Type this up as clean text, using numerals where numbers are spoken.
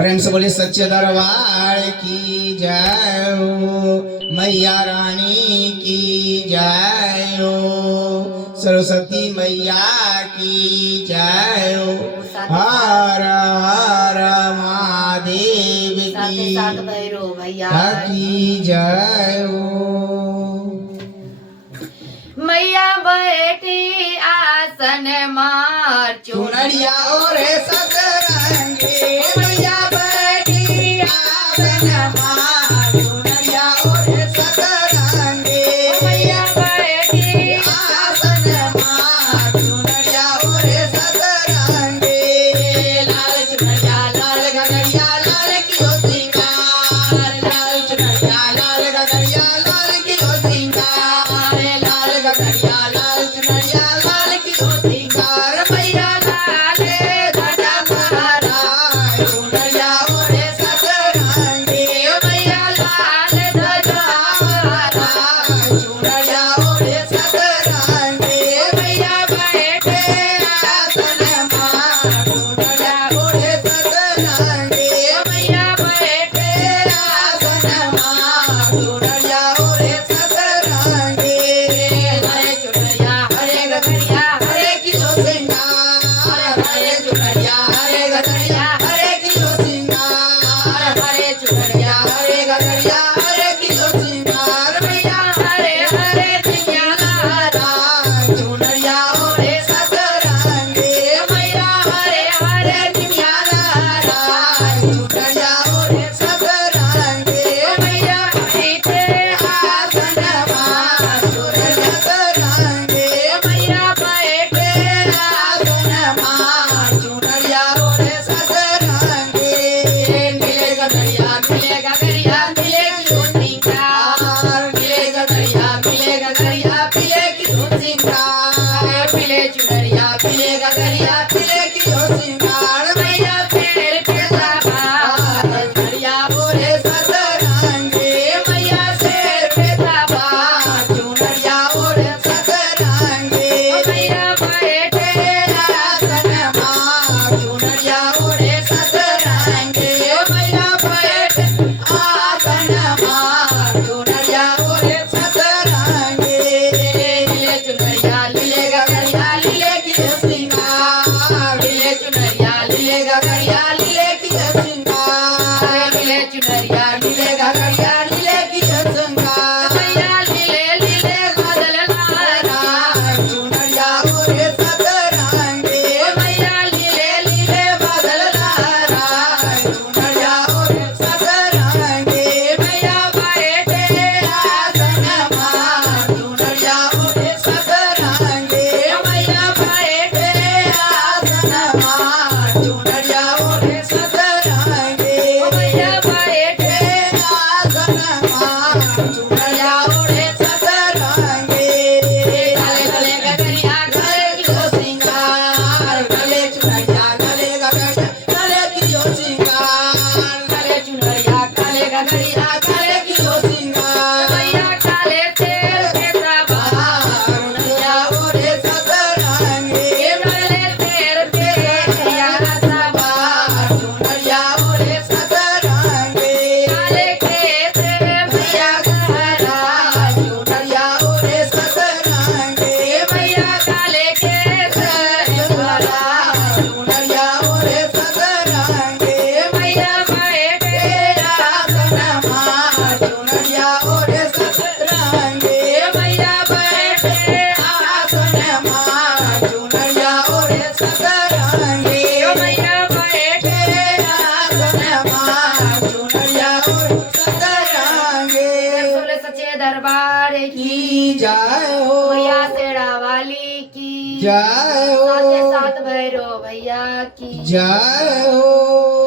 प्रेम से बोले सच्चे दरबार की जय हो, मैया रानी की जय हो, सरस्वती मैया की जय हो, हर हर महादेव की जय हो। मैया बैठी आसन मार चुनरिया और सतरंगे, मैया बैठी आसन मार चुनरिया और सतरंगे, मैया बैठी आसन मार चुनरिया और सतरंगे, लाल चुनरिया लाल गगरिया लाल की हो सिंगार, लाल चुनरिया लाल गगरिया लाल की हो सिंगार, लाल गगरिया लाल चुनरिया लाल की हो सिंगार, मैया लाल ध्वजा फहराए चुनरिया और सतरंगे, मैया लाल ध्वजा फहराए चुनरिया और सतरंगे, मैया बैठे आसन मार चुनरिया और सतरंगे, मैया बैठे आसन मार चुनरिया और सतरंगे, हरे चुनरिया हरे गगरिया हरे की हो सिंगार, हरे चुनरिया हरे गगरिया हरे की हो सिंगार, हरे चुनरिया हरे गगरिया हरे की हो सिंगार, मैया हरे हरे दिया लहराए चुनरिया और सतरंगे, मैया हरे हरे दिया लहराए चुनरिया और सतरंगे, मैया बैठे आसन मार चुनरिया सतरंगे, मैया बैठे आसन मार चुनरिया और सतरंगे, नीले गगरिया नीले गगरिया नीले की हो सिंगार, नीले गगरिया नीले गगरिया पीले की हो सिंगार, पीले चुनरिया पीले गगरिया पीले की हो सिंगार, मैया शेर पे सवार चुनरिया और सतरंगे, मैया शेर पे सवार चुनरिया और सतरंगे, मैया बैठे आसन मार चुनरिया और सतरंगे, मैया बैठे आसन मार चुनरिया और सतरंगे, नीले चुनरिया नीले गगरिया नीले की हो सिंगार, नीले चुनरिया नीले गगरिया नीले की हो सिंगार, नीले चुनरिया नीले गगरिया नीले की हो सिंगार, मैया नीले नीले बादल लहराए चुनरिया और सतरंगे, मैया नीले नीले बादल लहराए चुनरिया और सतरंगे, मैया बैठे आसन मार चुनरिया और सतरंगे, मैया बैठे आसन मार चुनरिया और सतरंगे, मैया बैठे आसन मार चुनरिया और सतरंगे, गले गले गगरिया गले की हो सिंगार, गले चुनरिया गले गगरिया गले की हो सिंगार, गले चुनरिया गले गगरिया गले की हो सिंगार, मैया काले तेल पे सवार चुनरिया और सतरंगे, काले तेल पे यारा सवार चुनरिया और सतरंगे, काले खेत मैया गहरा चुनरिया और सतरंगे, मैया काले खेत गहरा चुनरिया और सतरंगे, मैया बैठे आसन मार चुनरिया और सतरंगे, मैया बैठे आसन मार चुनरिया और सतरंगे, मैया बैठे आसन मार चुनरिया और सतरंगे, बोले सच्चे दरबार की की जय हो, मैया शेरा वाली की जय साथ हो, साथ भैरो भैया की जय हो।